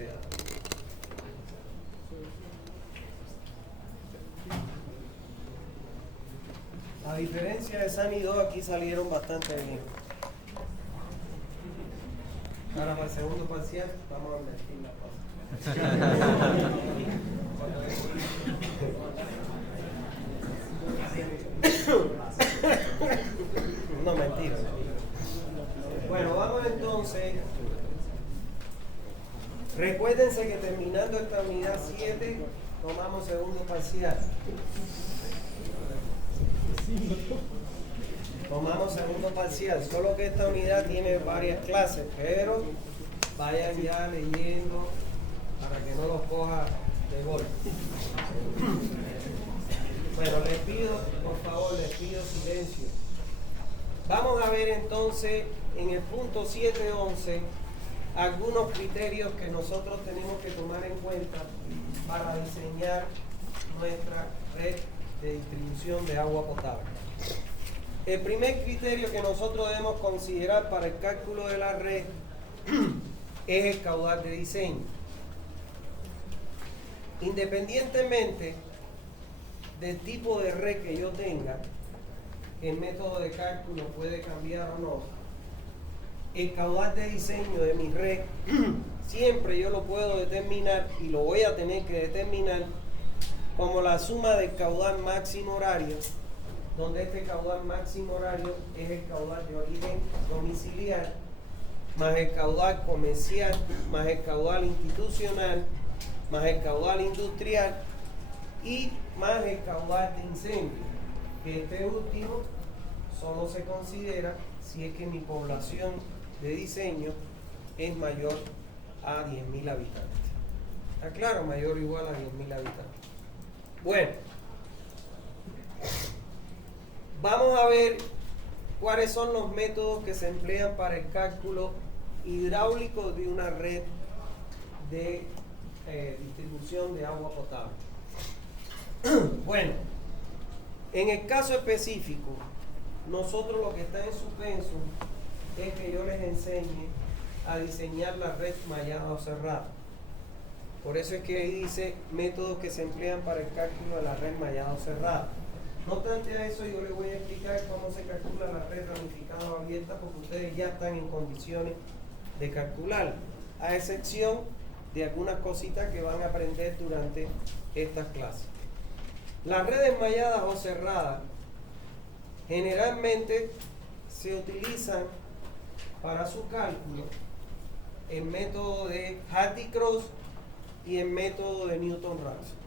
sea. A diferencia de San y 2, aquí salieron bastante bien. Ahora para el segundo parcial, vamos a invertir la cosa. No, mentira. Bueno, vamos entonces. Recuérdense que terminando esta unidad 7, tomamos segundo parcial. Tomamos segundo parcial, solo que esta unidad tiene varias clases, pero vayan ya leyendo para que no los coja de golpe. Bueno, les pido, por favor, les pido silencio. Vamos a ver entonces en el punto 7.11 algunos criterios que nosotros tenemos que tomar en cuenta para diseñar nuestra red de distribución de agua potable. El primer criterio que nosotros debemos considerar para el cálculo de la red es el caudal de diseño. Independientemente del tipo de red que yo tenga, el método de cálculo puede cambiar o no. El caudal de diseño de mi red siempre yo lo puedo determinar y lo voy a tener que determinar como la suma del caudal máximo horario, donde este caudal máximo horario es el caudal de origen domiciliar, más el caudal comercial, más el caudal institucional, más el caudal industrial y más el caudal de incendio, que este último solo se considera si es que mi población de diseño es mayor a 10.000 habitantes. ¿Está claro? Mayor o igual a 10.000 habitantes. Bueno, vamos a ver cuáles son los métodos que se emplean para el cálculo hidráulico de una red de distribución de agua potable. Bueno, en el caso específico, nosotros lo que está en suspenso es que yo les enseñe a diseñar la red mallada o cerrada. Por eso es que ahí dice métodos que se emplean para el cálculo de la red mallada o cerrada. No obstante a eso, yo les voy a explicar cómo se calcula la red ramificada o abierta, porque ustedes ya están en condiciones de calcular, a excepción de algunas cositas que van a aprender durante estas clases. Las redes malladas o cerradas generalmente se utilizan para su cálculo el método de Hardy-Cross y el método de Newton-Raphson.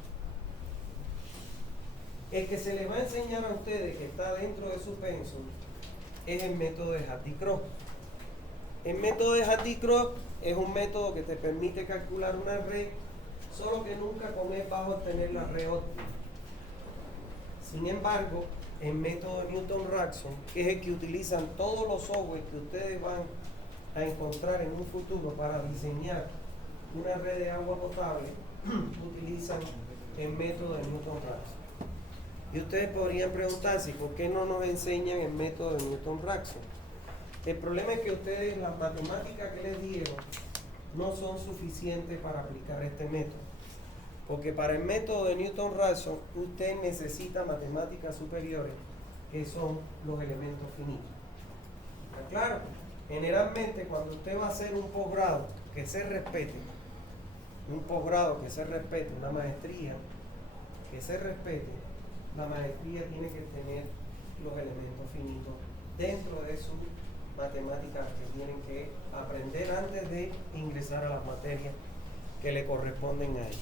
El que se les va a enseñar a ustedes, que está dentro de su pensum, es el método de Hardy-Cross. El método de Hardy-Cross es un método que te permite calcular una red, solo que nunca con él vas a obtener la red óptima. Sin embargo, el método de Newton-Raphson, que es el que utilizan todos los software que ustedes van a encontrar en un futuro para diseñar una red de agua potable, utilizan el método de Newton-Raphson. Y ustedes podrían preguntarse, ¿por qué no nos enseñan el método de Newton-Raphson? El problema es que ustedes, las matemáticas que les dieron, no son suficientes para aplicar este método. Porque para el método de Newton-Raphson, usted necesita matemáticas superiores, que son los elementos finitos. ¿Está claro? Generalmente, cuando usted va a hacer un posgrado que se respete, una maestría que se respete, la maestría tiene que tener los elementos finitos dentro de sus matemáticas que tienen que aprender antes de ingresar a las materias que le corresponden a ellos.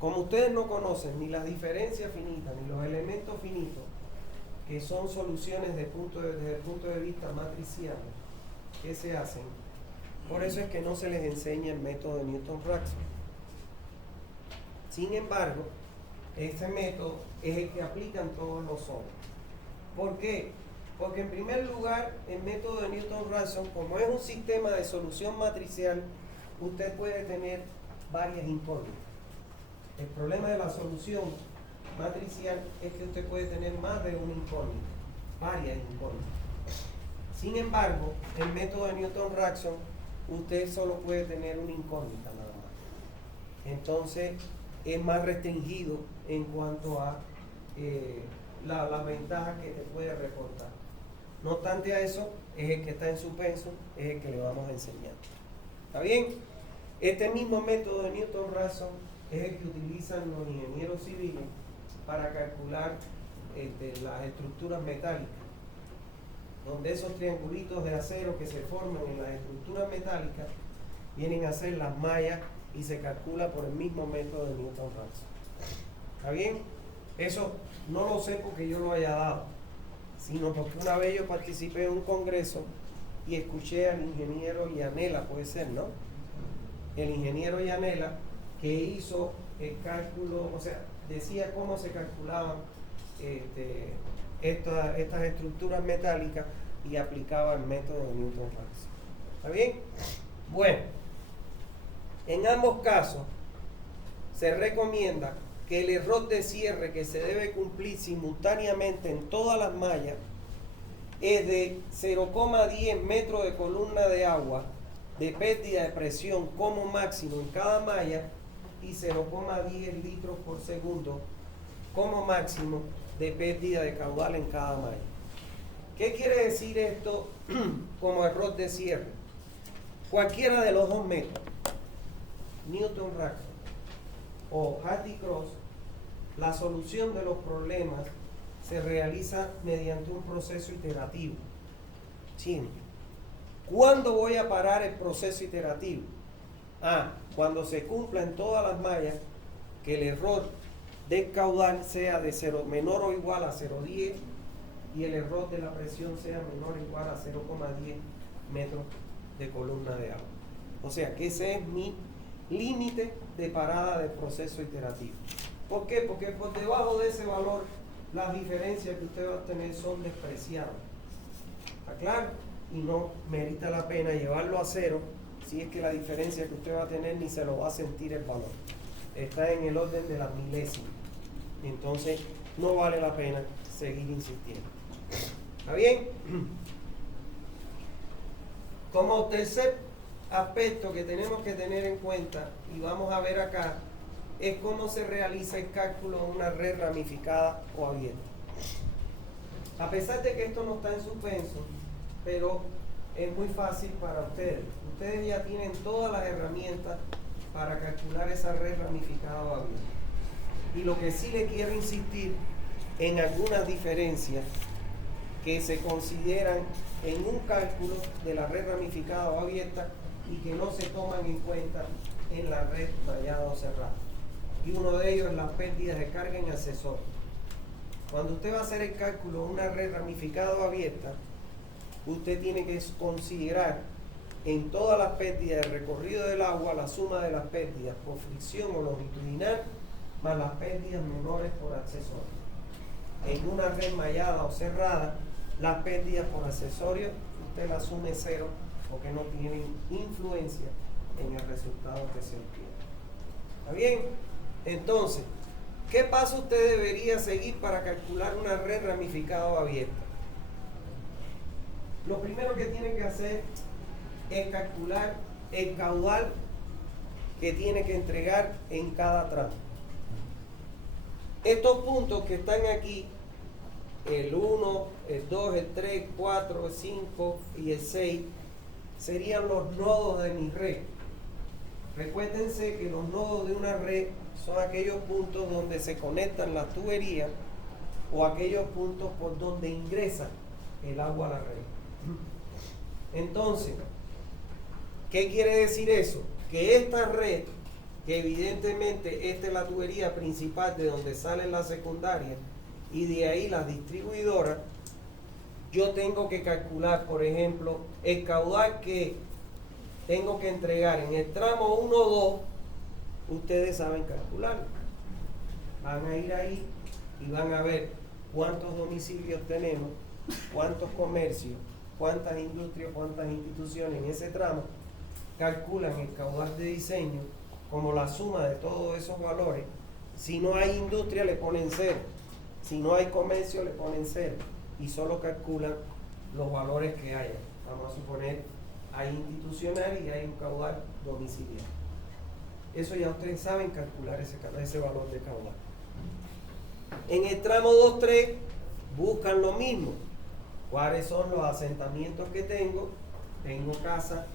Como ustedes no conocen ni las diferencias finitas ni los elementos finitos, que son soluciones desde el punto de vista matricial que se hacen, por eso es que no se les enseña el método de Newton-Raphson. Sin embargo, este método es el que aplican todos los software. ¿Por qué? Porque en primer lugar, el método de Newton-Raphson, como es un sistema de solución matricial, usted puede tener varias incógnitas. El problema de la solución matricial es que usted puede tener más de una incógnita, varias incógnitas. Sin embargo, el método de Newton-Raphson, usted solo puede tener una incógnita nada más. entonces es más restringido en cuanto a las ventajas que te puede reportar. No obstante a eso, es el que está en su pensum, es el que le vamos a enseñar. ¿Está bien? Este mismo método de Newton-Raphson es el que utilizan los ingenieros civiles para calcular las estructuras metálicas, donde esos triangulitos de acero que se forman en las estructuras metálicas vienen a ser las mallas y se calcula por el mismo método de Newton-Raphson. ¿Está bien? Eso no lo sé porque yo lo haya dado, sino porque una vez yo participé en un congreso y escuché al ingeniero Llanela, puede ser, ¿no? El ingeniero Llanela, que hizo el cálculo, o sea, decía cómo se calculaban estas estructuras metálicas y aplicaba el método de Newton-Raphson. ¿Está bien? Bueno, en ambos casos se recomienda que el error de cierre que se debe cumplir simultáneamente en todas las mallas es de 0,10 metros de columna de agua de pérdida de presión como máximo en cada malla y 0,10 litros por segundo como máximo de pérdida de caudal en cada malla. ¿Qué quiere decir esto como error de cierre? Cualquiera de los dos métodos, Newton-Raphson o Hardy-Cross, la solución de los problemas se realiza mediante un proceso iterativo. Siempre. ¿Cuándo voy a parar el proceso iterativo? Cuando se cumpla en todas las mallas que el error del caudal sea de menor o igual a 0,10 y el error de la presión sea menor o igual a 0,10 metros de columna de agua. O sea que ese es mi límite de parada del proceso iterativo. ¿Por qué? Porque por debajo de ese valor las diferencias que usted va a tener son despreciables. ¿Está claro? Y no merita la pena llevarlo a cero si es que la diferencia que usted va a tener ni se lo va a sentir el valor. Está en el orden de las milésimas. Entonces no vale la pena seguir insistiendo. ¿Está bien? Como tercer aspecto que tenemos que tener en cuenta, y vamos a ver acá, es cómo se realiza el cálculo de una red ramificada o abierta. A pesar de que esto no está en suspenso, pero es muy fácil para ustedes. Ustedes ya tienen todas las herramientas para calcular esa red ramificada o abierta. Y lo que sí le quiero insistir en algunas diferencias que se consideran en un cálculo de la red ramificada o abierta y que no se toman en cuenta en la red mallada o cerrada. Y uno de ellos es las pérdidas de carga en accesorios. Cuando usted va a hacer el cálculo de una red ramificada o abierta, usted tiene que considerar en todas las pérdidas del recorrido del agua la suma de las pérdidas por fricción o longitudinal más las pérdidas menores por accesorios. En una red mallada o cerrada, las pérdidas por accesorios usted las asume cero porque no tienen influencia en el resultado que se obtiene. ¿Está bien? Entonces, ¿qué paso usted debería seguir para calcular una red ramificada o abierta? Lo primero que tiene que hacer es calcular el caudal que tiene que entregar en cada tramo. Estos puntos que están aquí, el 1, el 2, el 3, 4, el 5 y el 6, serían los nodos de mi red. Recuérdense que los nodos de una red son aquellos puntos donde se conectan las tuberías o aquellos puntos por donde ingresa el agua a la red. Entonces, ¿qué quiere decir eso? Que esta red, que evidentemente esta es la tubería principal de donde salen las secundarias y de ahí las distribuidoras, yo tengo que calcular, por ejemplo, el caudal que tengo que entregar en el tramo 1 o 2, ustedes saben calcularlo. Van a ir ahí y van a ver cuántos domicilios tenemos, cuántos comercios, cuántas industrias, cuántas instituciones en ese tramo. Calculan el caudal de diseño como la suma de todos esos valores. Si no hay industria le ponen 0, si no hay comercio le ponen 0 y solo calculan los valores que haya. Vamos a suponer hay institucional y hay un caudal domiciliario. Eso ya ustedes saben calcular ese valor de caudal. En el tramo 2-3 buscan lo mismo. ¿Cuáles son los asentamientos que tengo? Tengo casa,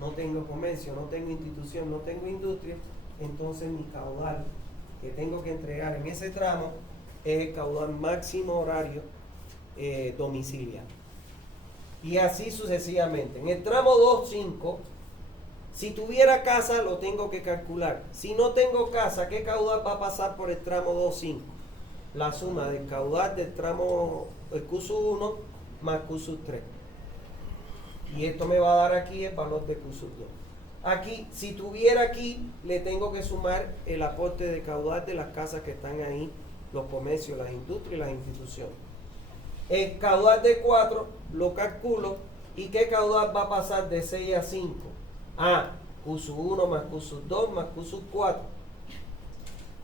no tengo comercio, no tengo institución, no tengo industria. Entonces mi caudal que tengo que entregar en ese tramo es el caudal máximo horario domiciliario. Y así sucesivamente. En el tramo 2-5, si tuviera casa, lo tengo que calcular. Si no tengo casa, ¿qué caudal va a pasar por el tramo 2-5? La suma del caudal del tramo Q1 más Q3. Y esto me va a dar aquí el valor de Q2. Aquí, si tuviera aquí, le tengo que sumar el aporte de caudal de las casas que están ahí, los comercios, las industrias y las instituciones. El caudal de 4 lo calculo. ¿Y qué caudal va a pasar de 6 a 5? Q1 más Q2 más Q4.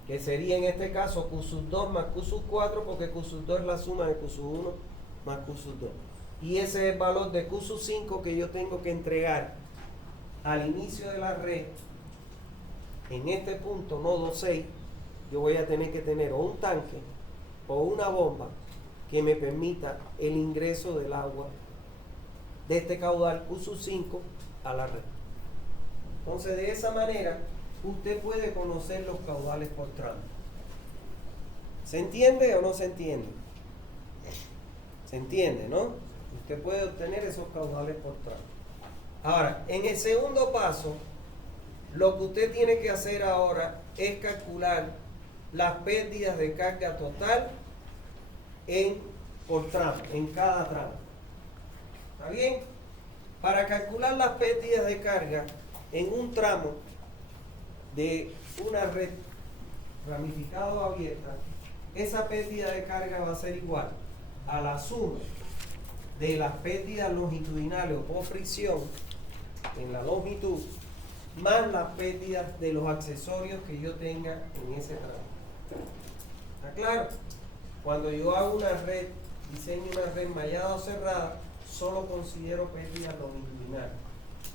Que sería en este caso Q2 más Q4, porque Q2 es la suma de Q1 más Q2. Y ese es el valor de Q5 que yo tengo que entregar al inicio de la red. En este punto, nodo 6, yo voy a tener que tener o un tanque o una bomba que me permita el ingreso del agua de este caudal Q5 a la red. Entonces, de esa manera, usted puede conocer los caudales por tramo. ¿Se entiende o no se entiende? Se entiende, ¿no? Usted puede obtener esos caudales por tramo. Ahora, en el segundo paso, lo que usted tiene que hacer ahora es calcular las pérdidas de carga total por tramo, en cada tramo. ¿Está bien? Para calcular las pérdidas de carga en un tramo de una red ramificada o abierta, esa pérdida de carga va a ser igual a la suma de las pérdidas longitudinales o por fricción en la longitud más las pérdidas de los accesorios que yo tenga en ese tramo. ¿Está claro? Cuando yo hago una red, diseño una red mallada o cerrada, solo considero pérdidas longitudinales.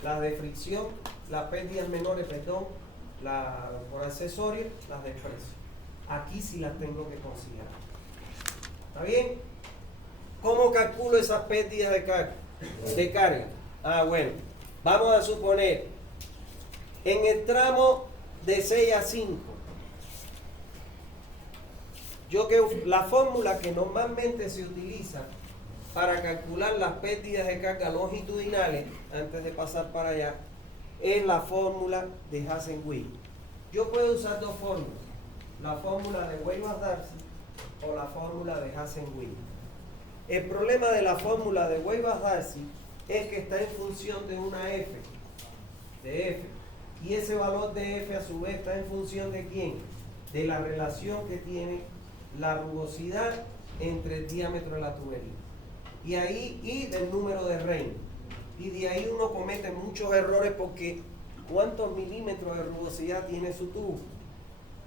Las de fricción, las pérdidas menores, por accesorios, las desprecio. Aquí sí las tengo que considerar. ¿Está bien? ¿Cómo calculo esas pérdidas de carga? Bueno, vamos a suponer, en el tramo de 6 a 5, la fórmula que normalmente se utiliza para calcular las pérdidas de carga longitudinales, antes de pasar para allá, es la fórmula de Hazen-Williams. Yo puedo usar dos fórmulas, la fórmula de Weibach-Darcy o la fórmula de Hazen-Williams. El problema de la fórmula de Weibach-Darcy es que está en función de una F, de F, y ese valor de F a su vez está en función de ¿quién? De la relación que tiene la rugosidad entre el diámetro de la tubería y del número de Reynolds. Y de ahí uno comete muchos errores porque ¿cuántos milímetros de rugosidad tiene su tubo?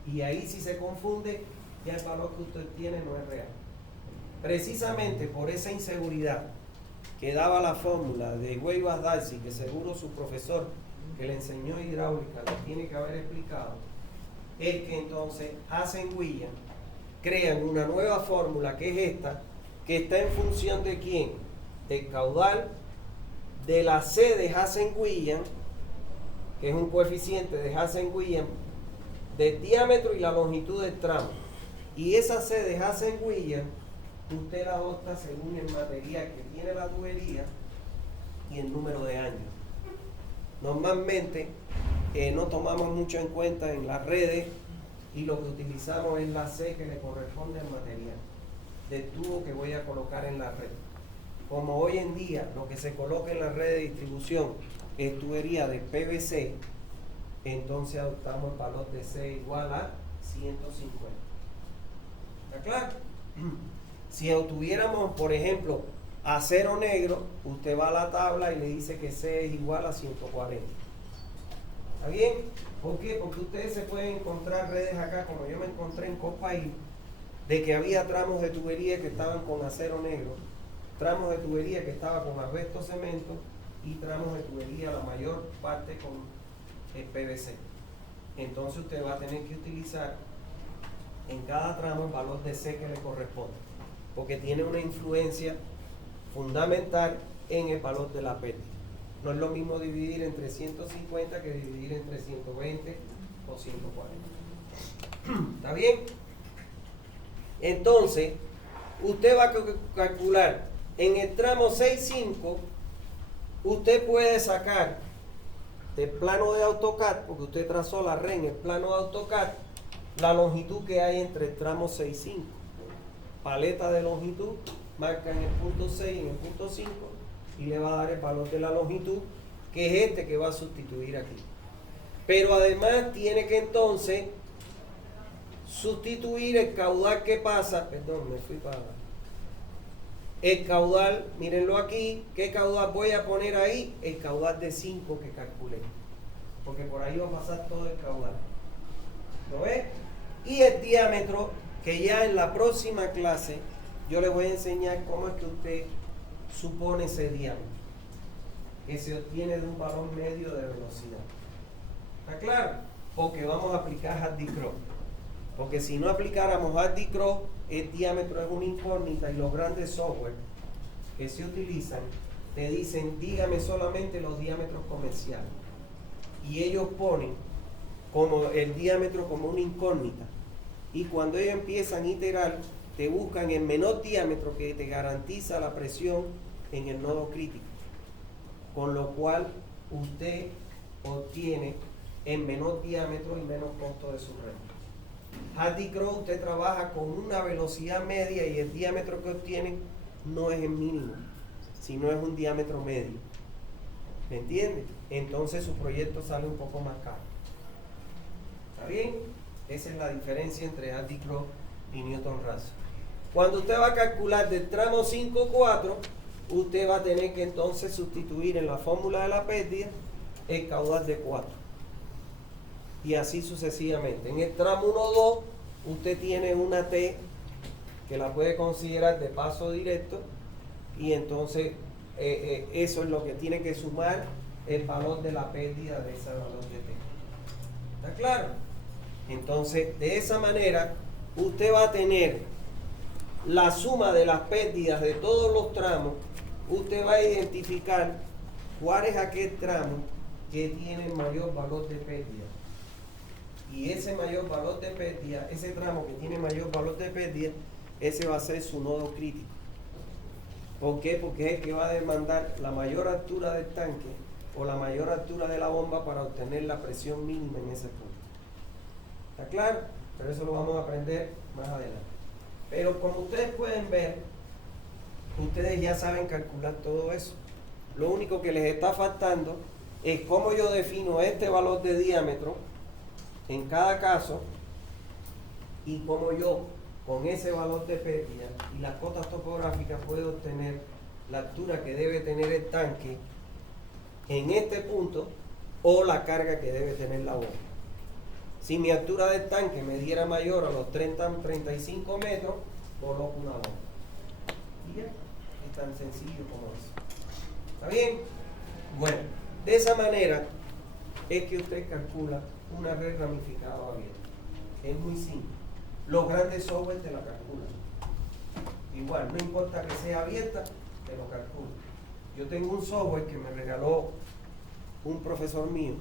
Y ahí si se confunde, ya el valor que usted tiene no es real. Precisamente por esa inseguridad que daba la fórmula de Weibach-Darcy, que seguro su profesor que le enseñó hidráulica le tiene que haber explicado, es que entonces Hazen-Williams crean una nueva fórmula que es esta, que está en función de ¿quién? Del caudal de la C de Hazen-Williams, que es un coeficiente de Hazen-Williams, del diámetro y la longitud del tramo. Y esa C de Hazen-Williams, usted la adopta según el material que tiene la tubería y el número de años. Normalmente no tomamos mucho en cuenta en las redes y lo que utilizamos es la C que le corresponde al material del tubo que voy a colocar en la red. Como hoy en día lo que se coloca en la red de distribución es tubería de PVC, entonces adoptamos el valor de C igual a 150. ¿Está claro? Si obtuviéramos, por ejemplo, acero negro, usted va a la tabla y le dice que C es igual a 140. ¿Está bien? ¿Por qué? Porque ustedes se pueden encontrar redes acá, como yo me encontré en Copaí, de que había tramos de tubería que estaban con acero negro, tramos de tubería que estaban con asbesto cemento y tramos de tubería la mayor parte con el PVC. entonces usted va a tener que utilizar en cada tramo el valor de C que le corresponde, porque tiene una influencia fundamental en el valor de la pérdida. No es lo mismo dividir entre 150 que dividir entre 120 o 140. ¿Está bien? Entonces, usted va a calcular en el tramo 6.5, usted puede sacar del plano de AutoCAD, porque usted trazó la red en el plano de AutoCAD, la longitud que hay entre el tramo 6.5. Paleta de longitud, marca en el punto 6 y en el punto 5, y le va a dar el valor de la longitud, que es este que va a sustituir aquí. Pero además tiene que entonces sustituir el caudal que pasa, perdón, me fui para el caudal, mírenlo aquí, ¿qué caudal voy a poner ahí? El caudal de 5 que calculé, porque por ahí va a pasar todo el caudal. ¿Lo ves? Y el diámetro, que ya en la próxima clase yo les voy a enseñar cómo es que usted supone ese diámetro, que se obtiene de un valor medio de velocidad. ¿Está claro? Porque vamos a aplicar Hardy-Cross. Porque si no aplicáramos Hardy-Cross, el diámetro es una incógnita, y los grandes software que se utilizan te dicen, dígame solamente los diámetros comerciales. Y ellos ponen como el diámetro como una incógnita. Y cuando ellos empiezan a iterar, te buscan el menor diámetro que te garantiza la presión en el nodo crítico. Con lo cual usted obtiene el menor diámetro y menos costo de su red. Hardy-Cross, usted trabaja con una velocidad media y el diámetro que obtiene no es el mínimo, sino es un diámetro medio. ¿Me entiende? Entonces su proyecto sale un poco más caro. ¿Está bien? Esa es la diferencia entre Hardy-Cross y Newton-Raphson. Cuando usted va a calcular del tramo 5.4, usted va a tener que entonces sustituir en la fórmula de la pérdida el caudal de 4. Y así sucesivamente. En el tramo 1.2, usted tiene una T que la puede considerar de paso directo, y entonces eso es lo que tiene que sumar el valor de la pérdida de ese valor de T. ¿Está claro? Entonces, de esa manera, usted va a tener la suma de las pérdidas de todos los tramos. Usted va a identificar cuál es aquel tramo que tiene el mayor valor de pérdida. Y ese mayor valor de pérdida, ese tramo que tiene mayor valor de pérdida, ese va a ser su nodo crítico. ¿Por qué? Porque es el que va a demandar la mayor altura del tanque o la mayor altura de la bomba para obtener la presión mínima en ese punto. ¿Está claro? Pero eso lo vamos a aprender más adelante. Pero como ustedes pueden ver, ustedes ya saben calcular todo eso. Lo único que les está faltando es cómo yo defino este valor de diámetro en cada caso, y cómo yo con ese valor de pérdida y las cotas topográficas puedo obtener la altura que debe tener el tanque en este punto o la carga que debe tener la bomba. Si mi altura del tanque me diera mayor a los 35 metros, coloco una bomba. Y ya, es tan sencillo como eso. ¿Está bien? Bueno, de esa manera es que usted calcula una red ramificada abierta. Es muy simple. Los grandes software te la calculan. Igual, no importa que sea abierta, te lo calcula. Yo tengo un software que me regaló un profesor mío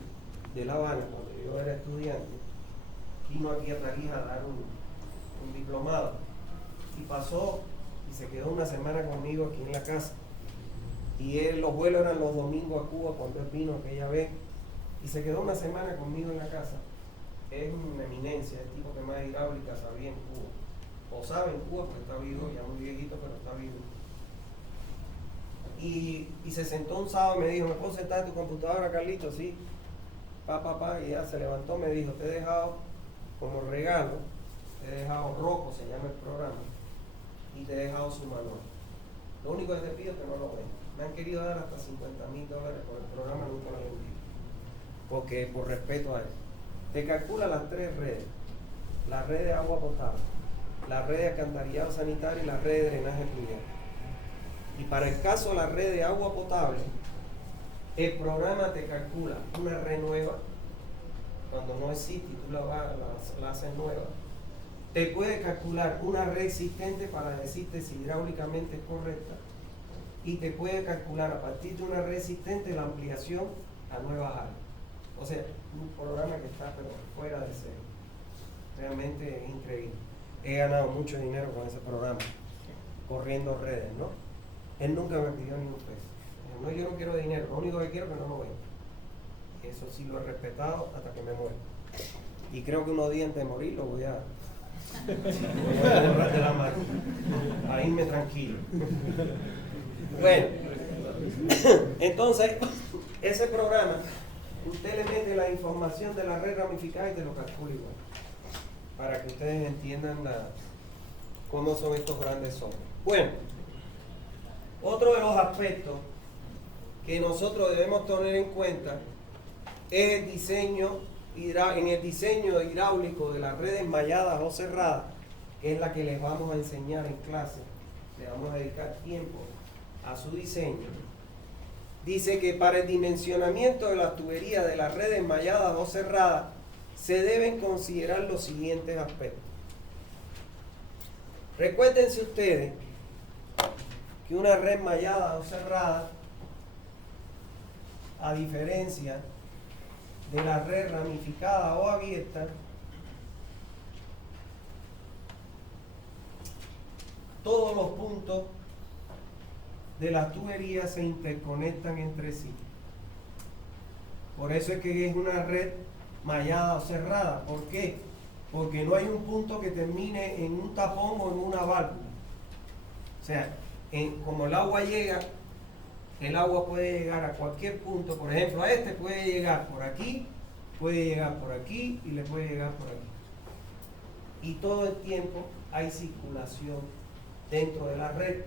de La Habana cuando yo era estudiante. Vino aquí a Tarija a dar un diplomado. Y pasó y se quedó una semana conmigo aquí en la casa. Y los vuelos eran los domingos a Cuba cuando él vino aquella vez. Y se quedó una semana conmigo en la casa. Es una eminencia, el tipo que más hidráulica sabía en Cuba. O sabe en Cuba porque está vivo, ya muy viejito, pero está vivo. Y se sentó un sábado y me dijo, ¿me puedo sentar en tu computadora, Carlito? Sí. Y ya se levantó, me dijo, te he dejado como regalo, te he dejado Rocco, se llama el programa, y te he dejado su manual. Lo único que te pido es que no lo vendas. Me han querido dar hasta $50,000 por el programa, nunca lo he vendido. Porque por respeto a eso. Te calcula las 3 redes: la red de agua potable, la red de alcantarillado sanitario y la red de drenaje pluvial. Y para el caso de la red de agua potable, el programa te calcula una red nueva, cuando no existe y tú la haces nueva, te puede calcular una red existente para decirte si hidráulicamente es correcta y te puede calcular a partir de una red existente la ampliación a nuevas áreas. O sea, un programa que está pero fuera de serie. Realmente es increíble. He ganado mucho dinero con ese programa, corriendo redes, ¿no? Él nunca me pidió ni un peso. No, yo no quiero dinero, lo único que quiero es que no lo vea. Eso sí lo he respetado hasta que me muera. Y creo que unos días antes de morir lo voy a borrar de la máquina. Ahí me tranquilo. Bueno, entonces, ese programa, usted le mete la información de la red ramificada y te lo calcula igual. Para que ustedes entiendan cómo son estos grandes software. Bueno, otro de los aspectos que nosotros debemos tener en cuenta es el diseño hidráulico de las redes malladas o cerradas, que es la que les vamos a enseñar en clase. Le vamos a dedicar tiempo a su diseño. Dice que para el dimensionamiento de las tuberías de las redes malladas o cerradas se deben considerar los siguientes aspectos. Recuérdense ustedes que una red mallada o cerrada, a diferencia de la red ramificada o abierta, todos los puntos de las tuberías se interconectan entre sí. Por eso es que es una red mallada o cerrada. ¿Por qué? Porque no hay un punto que termine en un tapón o en una válvula. O sea, como el agua llega, el agua puede llegar a cualquier punto. Por ejemplo, a este puede llegar por aquí, puede llegar por aquí y le puede llegar por aquí. Y todo el tiempo hay circulación dentro de la red,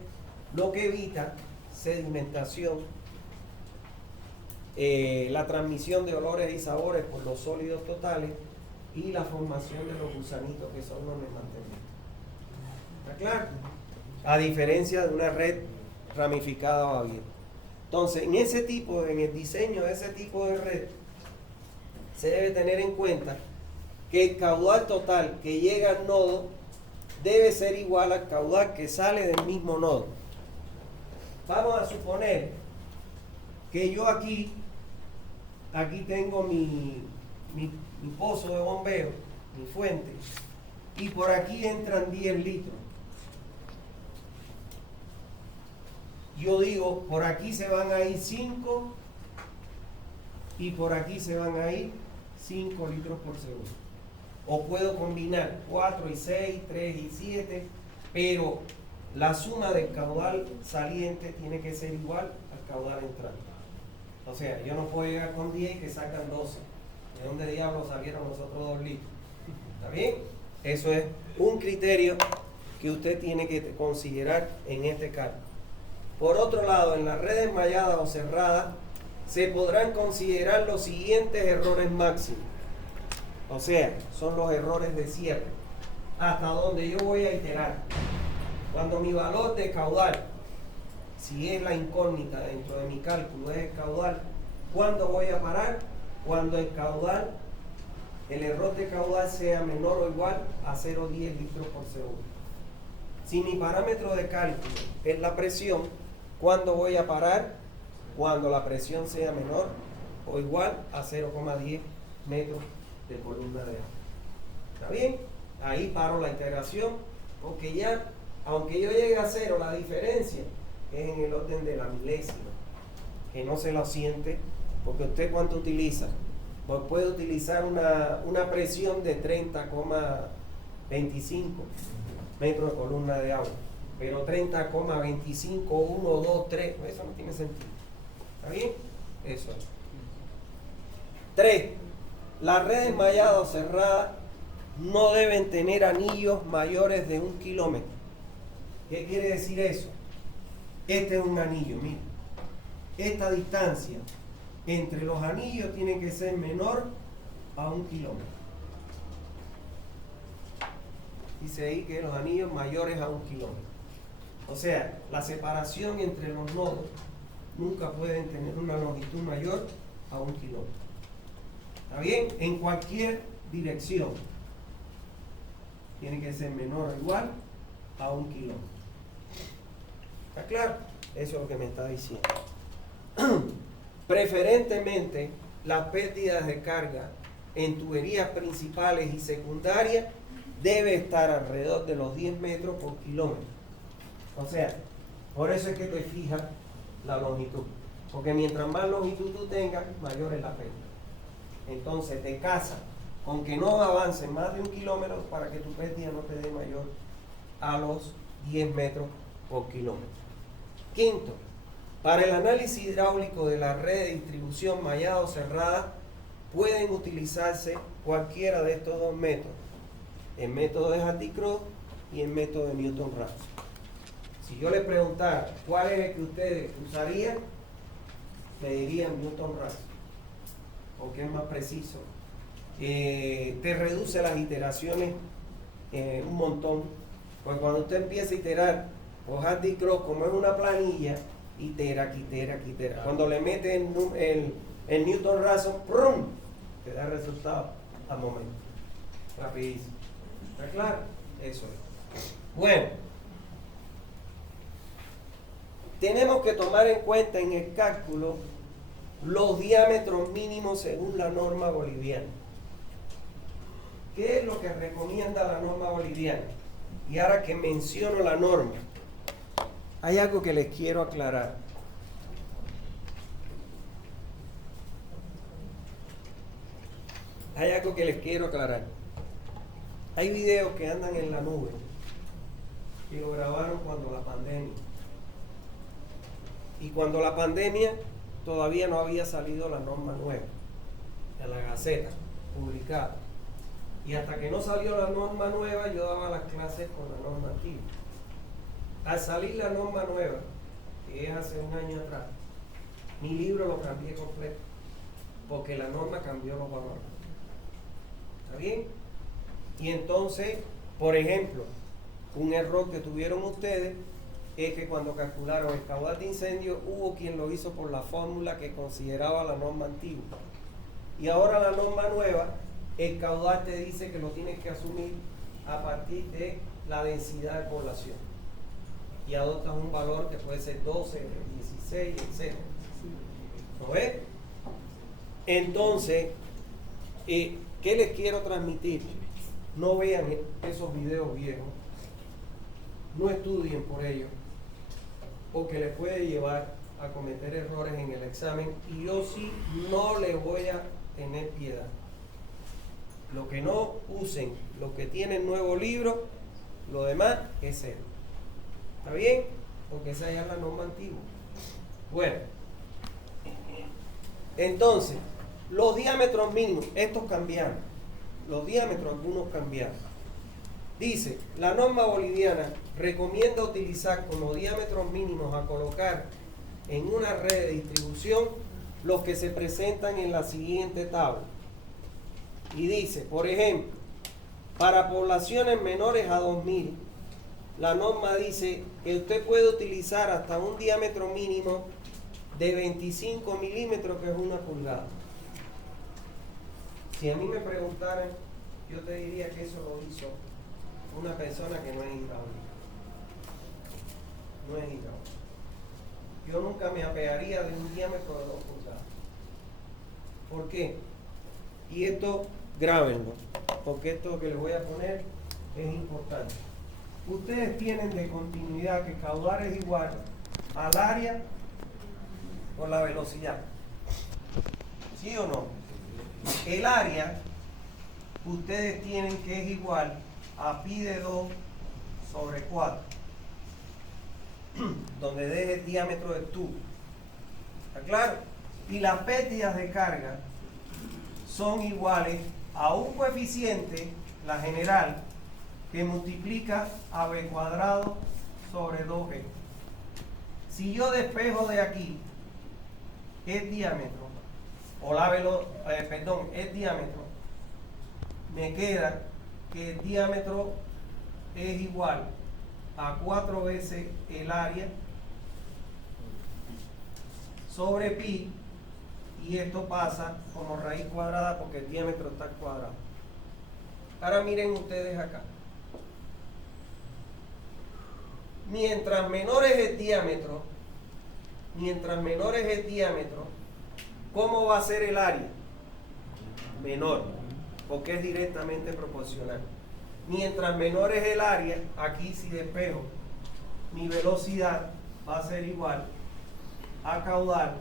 lo que evita sedimentación, la transmisión de olores y sabores por los sólidos totales y la formación de los gusanitos que son los desmantelamientos. ¿Está claro? A diferencia de una red ramificada o abierta. Entonces, en el diseño de ese tipo de red, se debe tener en cuenta que el caudal total que llega al nodo debe ser igual al caudal que sale del mismo nodo. Vamos a suponer que yo aquí tengo mi pozo de bombeo, mi fuente, y por aquí entran 10 litros. Yo digo, por aquí se van a ir 5 y por aquí se van a ir 5 litros por segundo. O puedo combinar 4 y 6, 3 y 7, pero la suma del caudal saliente tiene que ser igual al caudal entrante. O sea, yo no puedo llegar con 10 y que sacan 12. ¿De dónde diablos salieron los otros 2 litros? ¿Está bien? Eso es un criterio que usted tiene que considerar en este caso. Por otro lado, en las redes malladas o cerradas se podrán considerar los siguientes errores máximos. O sea, son los errores de cierre, hasta donde yo voy a iterar. Cuando mi valor de caudal, si es la incógnita dentro de mi cálculo, es el caudal, ¿cuándo voy a parar? Cuando el error de caudal sea menor o igual a 0,10 litros por segundo. Si mi parámetro de cálculo es la presión, ¿cuándo voy a parar? Cuando la presión sea menor o igual a 0,10 metros de columna de agua. ¿Está bien? Ahí paro la integración, porque ya, aunque yo llegue a 0, la diferencia es en el orden de la milésima, que no se lo siente, porque usted ¿cuánto utiliza? Pues puede utilizar una presión de 30,25 metros de columna de agua, pero 30,25, 1, 2, 3, eso no tiene sentido. ¿Está bien? Eso es. 3. Las redes malladas o cerradas no deben tener anillos mayores de 1 kilómetro. ¿Qué quiere decir eso? Este es un anillo, mira. Esta distancia entre los anillos tiene que ser menor a 1 kilómetro. Dice ahí que los anillos mayores a 1 kilómetro. O sea, la separación entre los nodos nunca pueden tener una longitud mayor a 1 kilómetro. ¿Está bien? En cualquier dirección. Tiene que ser menor o igual a 1 kilómetro. ¿Está claro? Eso es lo que me está diciendo. Preferentemente, las pérdidas de carga en tuberías principales y secundarias debe estar alrededor de los 10 metros por kilómetro. O sea, por eso es que te fijas la longitud. Porque mientras más longitud tú tengas, mayor es la pérdida. Entonces te casas con que no avance más de 1 kilómetro para que tu pérdida no te dé mayor a los 10 metros por kilómetro. Quinto, para el análisis hidráulico de la red de distribución mallada o cerrada, pueden utilizarse cualquiera de estos dos métodos, el método de Hattie-Cross y el método de Newton-Raphson. Si yo les preguntara cuál es el que ustedes usarían, me dirían Newton-Raphson, porque es más preciso. Te reduce las iteraciones un montón, pues cuando usted empieza a iterar por Hattie-Cross, como es una planilla, itera. Cuando le mete el Newton-Raphson, ¡prum!, te da resultado al momento, rapidísimo. ¿Está claro? Eso es. Bueno, tenemos que tomar en cuenta en el cálculo los diámetros mínimos según la norma boliviana. ¿Qué es lo que recomienda la norma boliviana? Y ahora que menciono la norma, hay algo que les quiero aclarar. Hay videos que andan en la nube que lo grabaron cuando la pandemia. Y cuando la pandemia todavía no había salido la norma nueva en la Gaceta publicada. Y hasta que no salió la norma nueva, yo daba las clases con la norma antigua. Al salir la norma nueva, que es hace un año atrás, mi libro lo cambié completo, porque la norma cambió los valores. ¿Está bien? Y entonces, por ejemplo, un error que tuvieron ustedes es que cuando calcularon el caudal de incendio, hubo quien lo hizo por la fórmula que consideraba la norma antigua. Y ahora la norma nueva, el caudal te dice que lo tienes que asumir a partir de la densidad de población. Y adoptas un valor que puede ser 12, 16, etc. ¿No ves? Entonces, ¿qué les quiero transmitir? No vean esos videos viejos. No estudien por ellos, porque les puede llevar a cometer errores en el examen. Y yo sí no les voy a tener piedad. Lo que no usen, los que tienen nuevo libro, lo demás es cero. ¿Está bien? Porque esa ya es la norma antigua. Bueno, entonces, los diámetros mínimos, estos cambiaron. Los diámetros, algunos cambiaron. Dice, la norma boliviana recomienda utilizar como diámetros mínimos a colocar en una red de distribución los que se presentan en la siguiente tabla. Y dice, por ejemplo, para poblaciones menores a 2000, la norma dice que usted puede utilizar hasta un diámetro mínimo de 25 milímetros, que es 1 pulgada. Si a mí me preguntaran, yo te diría que eso lo hizo una persona que no es hidráulica. No es hidráulica. Yo nunca me apearía de un diámetro de 2 pulgadas. ¿Por qué? Y esto, grábenlo, porque esto que les voy a poner es importante. Ustedes tienen de continuidad que caudal es igual al área por la velocidad. ¿Sí o no? El área, ustedes tienen que es igual a pi de 2 sobre 4, donde D es el diámetro del tubo. ¿Está claro? Y las pérdidas de carga son iguales a un coeficiente, la general, que multiplica a b cuadrado sobre 2b. Si yo despejo de aquí el diámetro, o el diámetro, me queda que el diámetro es igual a 4 veces el área sobre pi, y esto pasa como raíz cuadrada porque el diámetro está cuadrado. Ahora miren ustedes acá. Mientras menor es el diámetro, ¿cómo va a ser el área? Menor, porque es directamente proporcional. Mientras menor es el área, aquí si despejo, mi velocidad va a ser igual a caudal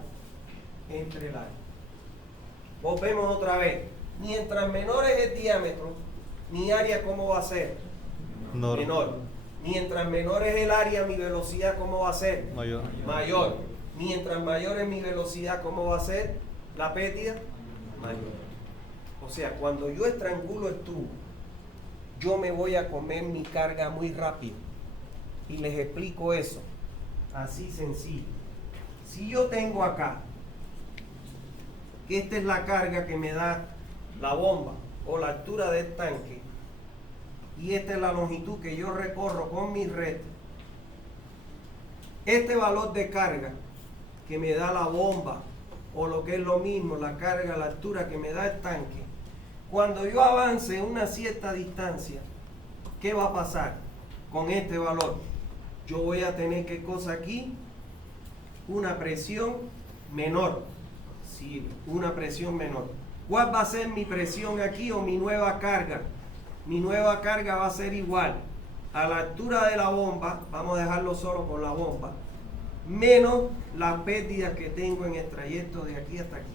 entre el área. Volvemos otra vez. Mientras menor es el diámetro, mi área ¿cómo va a ser? Menor. Mientras menor es el área, mi velocidad ¿cómo va a ser? Mayor. Mientras mayor es mi velocidad, ¿cómo va a ser la pérdida? Mayor. O sea, cuando yo estrangulo el tubo, yo me voy a comer mi carga muy rápido. Y les explico eso. Así sencillo. Si yo tengo acá, que esta es la carga que me da la bomba o la altura del tanque, y esta es la longitud que yo recorro con mi red, este valor de carga que me da la bomba, o lo que es lo mismo, la carga, la altura que me da el tanque, cuando yo avance una cierta distancia, ¿qué va a pasar con este valor? Yo voy a tener, ¿qué cosa aquí? Una presión menor. Sí, una presión menor. ¿Cuál va a ser mi presión aquí o mi nueva carga? Mi nueva carga va a ser igual a la altura de la bomba, vamos a dejarlo solo con la bomba, menos las pérdidas que tengo en el trayecto de aquí hasta aquí.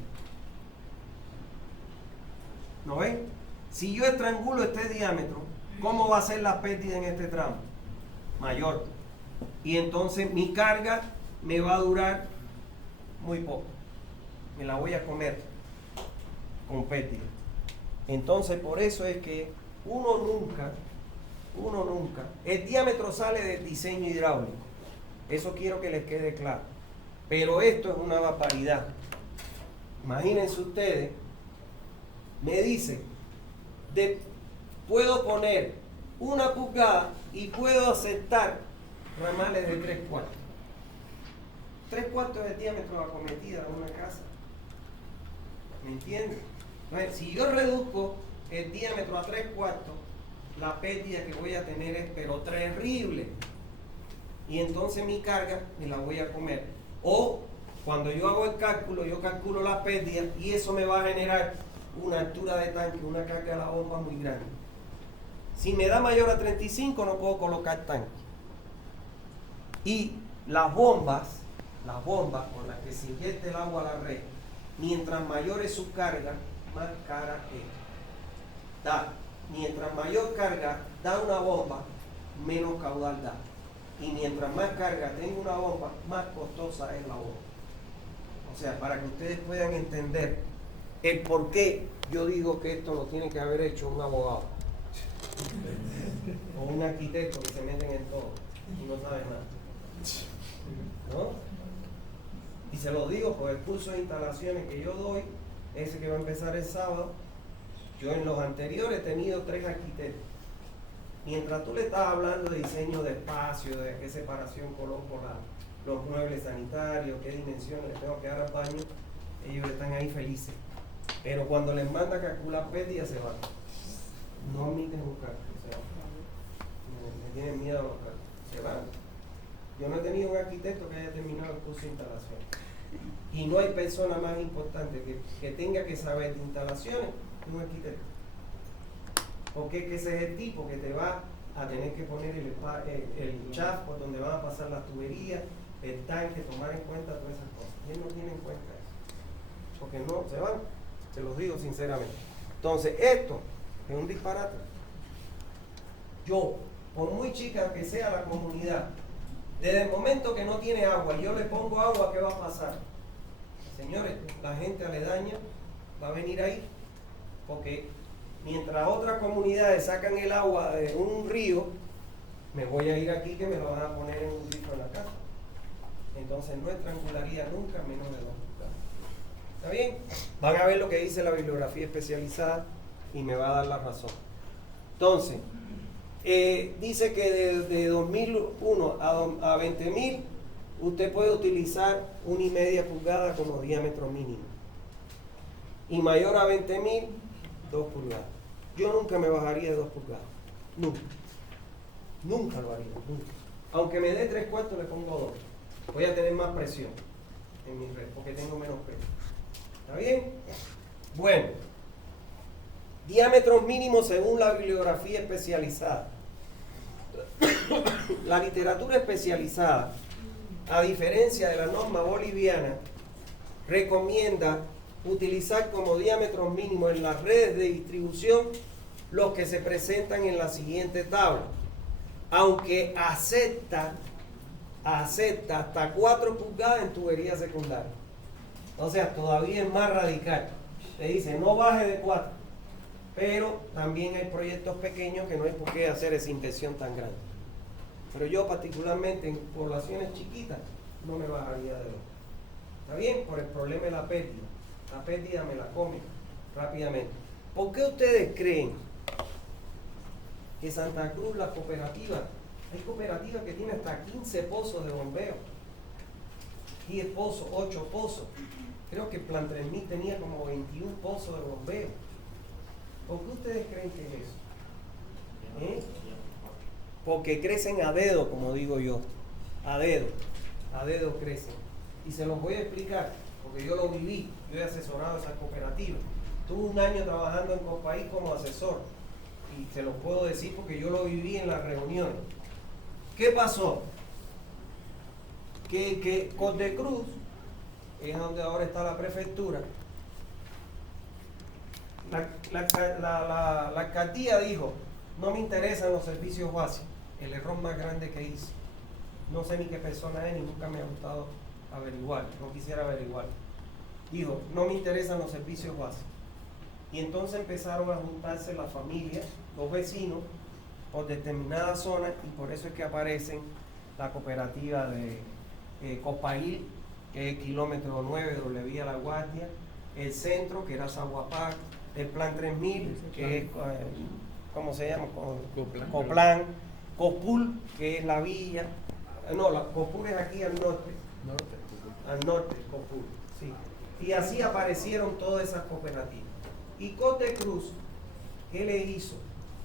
¿No ven? Si yo estrangulo este diámetro, ¿cómo va a ser la pérdida en este tramo? Mayor. Y entonces mi carga me va a durar muy poco. Me la voy a comer con pérdida. Entonces por eso es que uno nunca, el diámetro sale del diseño hidráulico. Eso quiero que les quede claro. Pero esto es una barbaridad. Imagínense ustedes, me dice, puedo poner 1 pulgada y puedo aceptar ramales de 3/4. 3/4 es el diámetro acometido de una casa. ¿Me entienden? Entonces, si yo reduzco el diámetro a 3/4, la pérdida que voy a tener es pero terrible. Y entonces mi carga me la voy a comer. O cuando yo hago el cálculo, yo calculo la pérdida y eso me va a generar una altura de tanque, una carga de la bomba muy grande. Si me da mayor a 35 no puedo colocar tanque. Y las bombas con las que se inyecta el agua a la red, mientras mayor es su carga, más cara es. Mientras mayor carga da una bomba, menos caudal da. Y mientras más carga tenga una bomba, más costosa es la bomba. O sea, para que ustedes puedan entender el por qué yo digo que esto lo tiene que haber hecho un abogado o un arquitecto que se meten en todo y no saben nada, ¿no? Y se lo digo por el curso de instalaciones que yo doy, ese que va a empezar el sábado. Yo en los anteriores he tenido 3 arquitectos. Mientras tú le estás hablando de diseño de espacio, de qué separación coloco los muebles sanitarios, qué dimensiones le tengo que dar al baño, ellos están ahí felices. Pero cuando les manda a calcular pérdidas, se van. No admiten buscar, se van. Me tienen miedo a los carros, se van. Yo no he tenido un arquitecto que haya terminado el curso de instalación. Y no hay persona más importante que tenga que saber de instalaciones que un arquitecto. Porque es que ese es el tipo que te va a tener que poner el shaft por donde van a pasar las tuberías, el tanque, tomar en cuenta todas esas cosas. Y él no tiene en cuenta eso. Porque no, se van, se los digo sinceramente. Entonces, esto es un disparate. Yo, por muy chica que sea la comunidad, desde el momento que no tiene agua y yo le pongo agua, ¿qué va a pasar? Señores, la gente aledaña va a venir ahí, porque mientras otras comunidades sacan el agua de un río, me voy a ir aquí que me lo van a poner en un grifo en la casa. Entonces no estrangularía nunca menos de 2 pulgadas. ¿Está bien? Van a ver lo que dice la bibliografía especializada y me va a dar la razón. Entonces, dice que de 2001 a 20.000 usted puede utilizar 1,5 pulgadas como diámetro mínimo. y mayor a 20.000, 2 pulgadas. Yo nunca me bajaría de 2 pulgadas. Nunca. Nunca lo haría, nunca. Aunque me dé 3/4, le pongo 2. Voy a tener más presión en mi red, porque tengo menos peso. ¿Está bien? Bueno. Diámetros mínimos según la bibliografía especializada. La literatura especializada, a diferencia de la norma boliviana, recomienda utilizar como diámetros mínimos en las redes de distribución los que se presentan en la siguiente tabla, aunque acepta hasta 4 pulgadas en tubería secundaria. O sea, todavía es más radical. Le dice, no baje de 4, pero también hay proyectos pequeños que no hay por qué hacer esa inversión tan grande. Pero yo particularmente en poblaciones chiquitas no me bajaría de 2. ¿Está bien? Por el problema de la pérdida. La pérdida me la come rápidamente. ¿Por qué ustedes creen que Santa Cruz, la cooperativa, hay cooperativas que tienen hasta 15 pozos de bombeo, 10 pozos, 8 pozos? Creo que Plan 3000 tenía como 21 pozos de bombeo. ¿Por qué ustedes creen que es eso? Porque crecen a dedo, como digo yo. A dedo crecen. Y se los voy a explicar, porque yo lo viví. Yo he asesorado a esas cooperativas. Tuve un año trabajando en Copaís como asesor. Y se los puedo decir porque yo lo viví en las reuniones. ¿Qué pasó? Que Cordecruz, es donde ahora está la prefectura, la alcaldía dijo, no me interesan los servicios básicos. El error más grande que hice. No sé ni qué persona es, ni nunca me ha gustado averiguar, no quisiera averiguar. Dijo, no me interesan los servicios básicos. Y entonces empezaron a juntarse las familias, los vecinos, por determinadas zonas, y por eso es que aparecen la cooperativa de Copail, que es kilómetro 9, doble vía La Guardia, el centro, que era Zaguapac, el Plan 3000, que es, ¿cómo se llama? Coplan, Copul, que es la villa, no, la Copul es aquí al norte, Copul, sí. Y así aparecieron todas esas cooperativas. Y Cordecruz, ¿qué le hizo?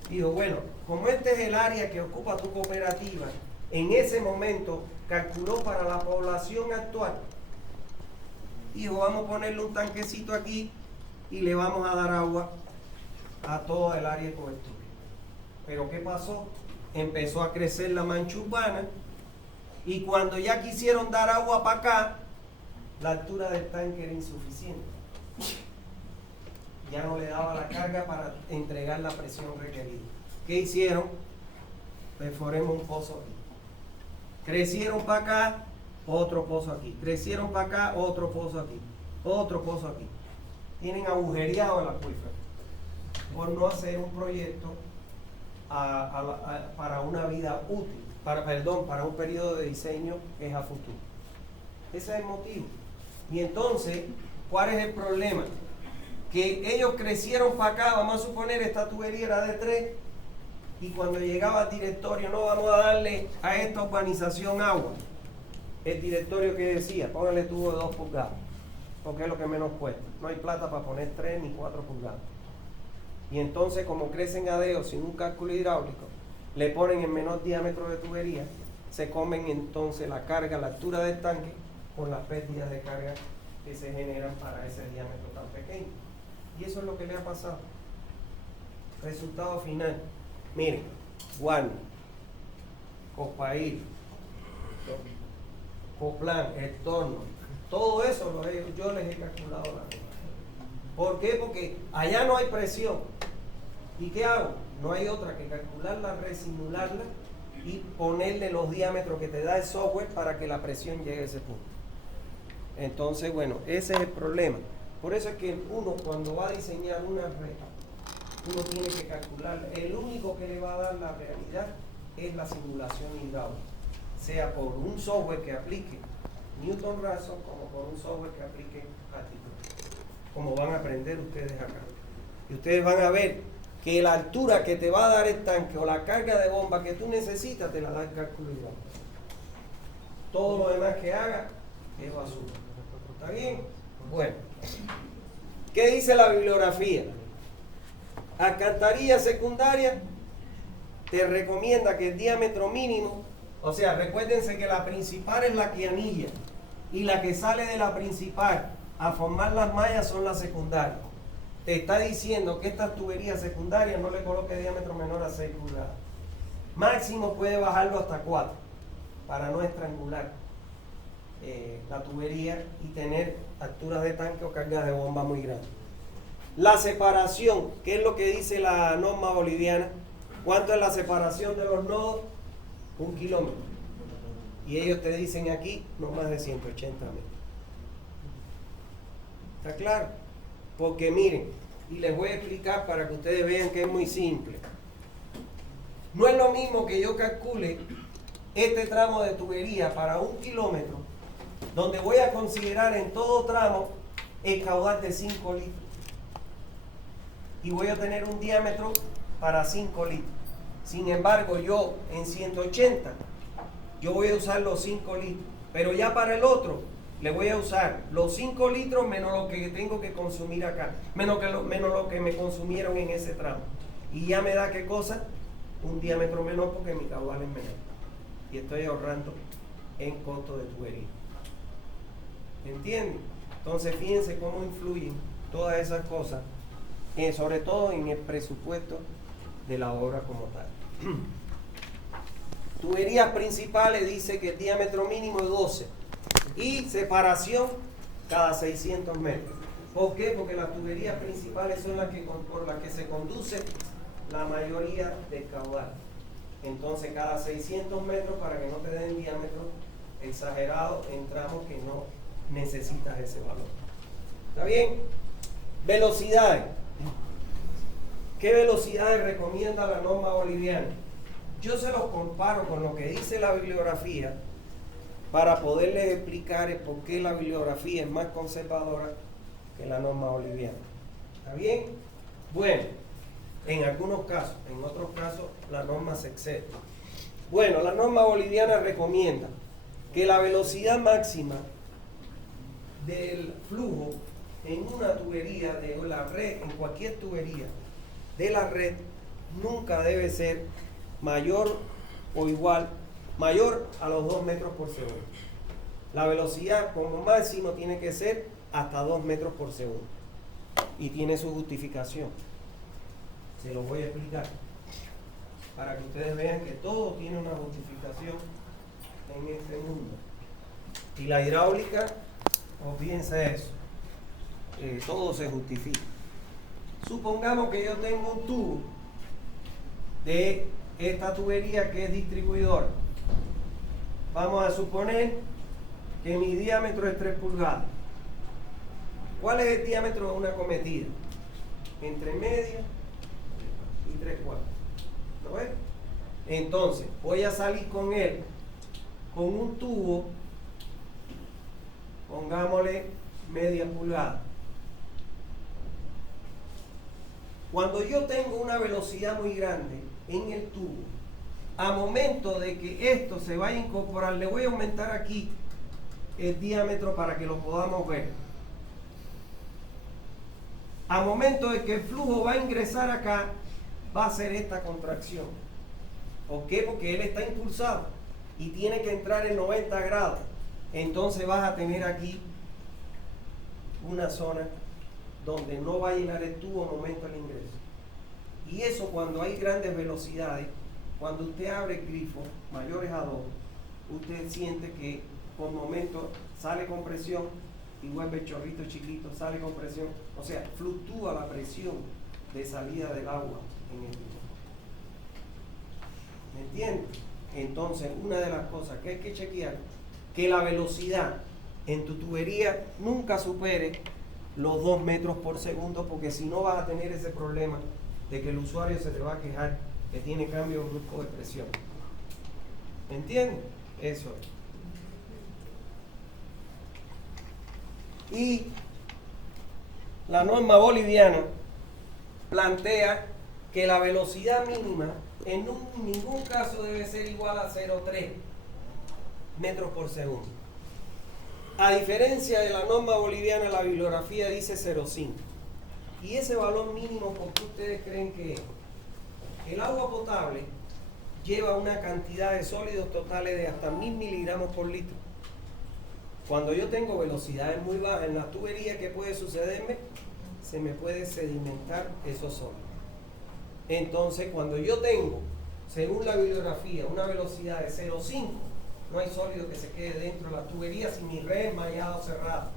Dijo, bueno, como este es el área que ocupa tu cooperativa, en ese momento calculó para la población actual. Dijo, vamos a ponerle un tanquecito aquí y le vamos a dar agua a toda el área de cobertura. Pero ¿qué pasó? Empezó a crecer la mancha urbana y cuando ya quisieron dar agua para acá, la altura del tanque era insuficiente. Ya no le daba la carga para entregar la presión requerida. ¿Qué hicieron? Perforemos un pozo aquí. Crecieron para acá, otro pozo aquí. Crecieron para acá, otro pozo aquí. Otro pozo aquí. Tienen agujereado el acuífero por no hacer un proyecto para una vida útil, para un periodo de diseño que es a futuro. Ese es el motivo. Y entonces, ¿cuál es el problema? Que ellos crecieron para acá, vamos a suponer esta tubería era de 3, y cuando llegaba al directorio, no vamos a darle a esta urbanización agua. El directorio que decía, póngale tubo de 2 pulgadas, porque es lo que menos cuesta. No hay plata para poner 3 ni 4 pulgadas. Y entonces, como crecen a dedo sin un cálculo hidráulico, le ponen el menor diámetro de tubería, se comen entonces la carga, la altura del tanque, con las pérdidas de carga que se generan para ese diámetro tan pequeño. Y eso es lo que le ha pasado. Resultado final. Miren, Guarni, Copail, Coplan, El Torno, todo eso yo les he calculado la cosa. ¿Por qué? Porque allá no hay presión. ¿Y qué hago? No hay otra que calcularla, resimularla y ponerle los diámetros que te da el software para que la presión llegue a ese punto. Entonces, bueno, ese es el problema. Por eso es que uno, cuando va a diseñar una red, uno tiene que calcular. El único que le va a dar la realidad es la simulación hidráulica, sea por un software que aplique Newton-Raphson como por un software que aplique Hartree, como van a aprender ustedes acá. Y ustedes van a ver que la altura que te va a dar el tanque o la carga de bomba que tú necesitas te la da el cálculo hidráulico. Todo lo demás que haga es basura. ¿Está bien? Bueno, ¿Qué dice la bibliografía? Alcantarilla secundaria te recomienda que el diámetro mínimo, o sea, recuérdense que la principal es la que anilla y la que sale de la principal a formar las mallas son las secundarias. Te está diciendo que estas tuberías secundarias no le coloque diámetro menor a 6 pulgadas. Máximo puede bajarlo hasta 4 para no estrangular la tubería y tener alturas de tanque o cargas de bomba muy grandes. La separación, ¿qué es lo que dice la norma boliviana? ¿Cuánto es la separación de los nodos? 1 kilómetro. Y ellos te dicen aquí no más de 180 metros. ¿Está claro? Porque miren, y les voy a explicar para que ustedes vean que es muy simple. No es lo mismo que yo calcule este tramo de tubería para 1 kilómetro, donde voy a considerar en todo tramo el caudal de 5 litros. Y voy a tener un diámetro para 5 litros. Sin embargo, yo en 180, yo voy a usar los 5 litros. Pero ya para el otro, le voy a usar los 5 litros menos lo que tengo que consumir acá. Menos lo que me consumieron en ese tramo. Y ya me da, ¿qué cosa? Un diámetro menor porque mi caudal es menor. Y estoy ahorrando en costo de tubería. ¿Entienden? Entonces, fíjense cómo influyen todas esas cosas, sobre todo en el presupuesto de la obra como tal. Tuberías principales dice que el diámetro mínimo es 12 y separación cada 600 metros. ¿Por qué? Porque las tuberías principales son las que, por las que se conduce la mayoría del caudal. Entonces cada 600 metros, para que no te den diámetro exagerado en tramos que no necesitas ese valor. ¿Está bien? Velocidades. ¿Qué velocidades recomienda la norma boliviana? Yo se los comparo con lo que dice la bibliografía para poderles explicar el por qué la bibliografía es más conservadora que la norma boliviana. ¿Está bien? Bueno, en algunos casos, en otros casos la norma se excede. Bueno, la norma boliviana recomienda que la velocidad máxima del flujo en una tubería de la red, en cualquier tubería de la red, nunca debe ser mayor o igual, mayor a los 2 metros por segundo. La velocidad como máximo tiene que ser hasta 2 metros por segundo. Y tiene su justificación. Se los voy a explicar para que ustedes vean que todo tiene una justificación en este mundo. Y la hidráulica, olvídense eso, todo se justifica. Supongamos que yo tengo un tubo de esta tubería que es distribuidor. Vamos a suponer que mi diámetro es 3 pulgadas. ¿Cuál es el diámetro de una cometida? Entre media y 3 cuartos. ¿Lo ves? Entonces, voy a salir con él, con un tubo, pongámosle media pulgada. Cuando yo tengo una velocidad muy grande en el tubo, a momento de que esto se vaya a incorporar, le voy a aumentar aquí el diámetro para que lo podamos ver. A momento de que el flujo va a ingresar acá, va a hacer esta contracción. ¿Por qué? Porque él está impulsado y tiene que entrar en 90 grados. Entonces vas a tener aquí una zona donde no va a llenar el tubo al momento del ingreso. Y eso, cuando hay grandes velocidades, cuando usted abre el grifo mayores a 2, usted siente que por momento sale con presión y vuelve el chorrito chiquito, sale con presión, o sea, fluctúa la presión de salida del agua en el tubo. ¿Me entiendes? Entonces, una de las cosas que hay que chequear, que la velocidad en tu tubería nunca supere los 2 metros por segundo, porque si no vas a tener ese problema de que el usuario se te va a quejar que tiene cambio brusco de presión. ¿Me entiendes? Eso es. Y la norma boliviana plantea que la velocidad mínima en ningún caso debe ser igual a 0,3 metros por segundo. A diferencia de la norma boliviana, la bibliografía dice 0,5. Y ese valor mínimo, ¿por qué ustedes creen que es? El agua potable lleva una cantidad de sólidos totales de hasta 1000 miligramos por litro. Cuando yo tengo velocidades muy bajas en las tuberías, ¿qué puede sucederme? Se me puede sedimentar esos sólidos. Entonces, cuando yo tengo, según la bibliografía, una velocidad de 0,5, no hay sólido que se quede dentro de la tubería si mi red es mallado cerrado.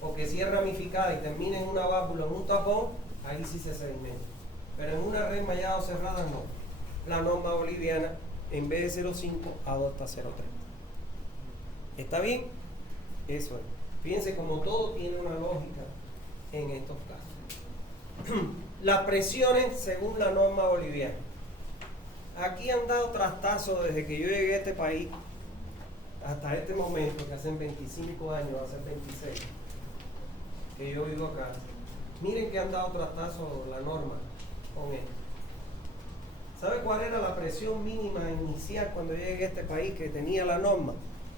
Porque si es ramificada y termina en una válvula, en un tapón, ahí sí se sedimenta. Pero en una red mallado cerrada no. La norma boliviana, en vez de 0,5, adopta 0,3. ¿Está bien? Eso es. Fíjense como todo tiene una lógica en estos casos. Las presiones según la norma boliviana. Aquí han dado trastazos desde que yo llegué a este país hasta este momento, que hacen 25 años, hace 26, que yo vivo acá. Miren que han dado trastazos la norma con esto. ¿Sabe cuál era la presión mínima inicial cuando yo llegué a este país que tenía la norma?